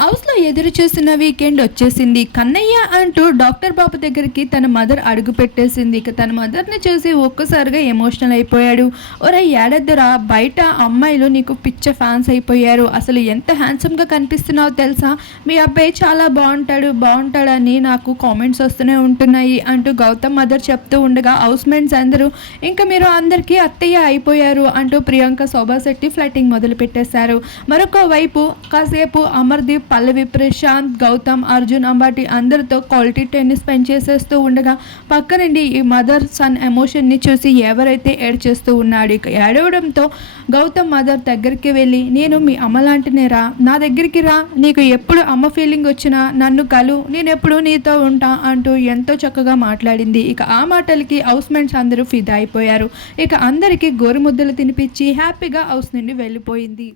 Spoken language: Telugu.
I was ఎదురు చూసిన వీకెండ్ వచ్చేసింది. కన్నయ్య అంటూ డాక్టర్ బాబు దగ్గరికి తన మదర్ అడుగు పెట్టేసింది. ఇక తన మదర్ని చూసి ఒక్కసారిగా ఎమోషనల్ అయిపోయాడు. ఒరే ఏడద్దరా. బయట అమ్మాయిలు నీకు పిచ్చ ఫ్యాన్స్ అయిపోయారు. అసలు ఎంత హ్యాండ్సమ్గా కనిపిస్తున్నావో తెలుసా? మీ అబ్బాయి చాలా బాగుంటాడు. బాగుంటాడని నాకు కామెంట్స్ వస్తూనే ఉంటున్నాయి అంటూ గౌతమ్ మదర్ చెప్తూ ఉండగా హౌస్ మేట్స్ అందరూ ఇంకా మీరు అందరికీ అత్తయ్య అయిపోయారు అంటూ ప్రియాంక శోభాశెట్టి ఫ్లైటింగ్ మొదలు పెట్టేశారు మరొక వైపు కాసేపు అమర్దీప్ పల్లవి ప్రశాంత్ గౌతమ్ అర్జున్ అంబాటి అందరితో క్వాలిటీ టెన్నిస్ స్పెండ్ చేసేస్తూ ఉండగా పక్క నుండి ఈ మదర్ సన్ ఎమోషన్ని చూసి ఎవరైతే ఏడ్ చేస్తూ ఉన్నాడు ఇక ఏడవడంతో గౌతమ్ మదర్ దగ్గరికి వెళ్ళి నేను మీ అమ్మ లాంటినేరా నా దగ్గరికి రా నీకు ఎప్పుడు అమ్మ ఫీలింగ్ వచ్చినా నన్ను కలు నేను ఎప్పుడు నీతో ఉంటా అంటూ ఎంతో చక్కగా మాట్లాడింది. ఇక ఆ మాటలకి హౌస్ మేట్స్ అందరూ ఫిదా అయిపోయారు. ఇక అందరికీ గోరుముద్దలు తినిపించి హ్యాపీగా హౌస్ నుండి వెళ్ళిపోయింది.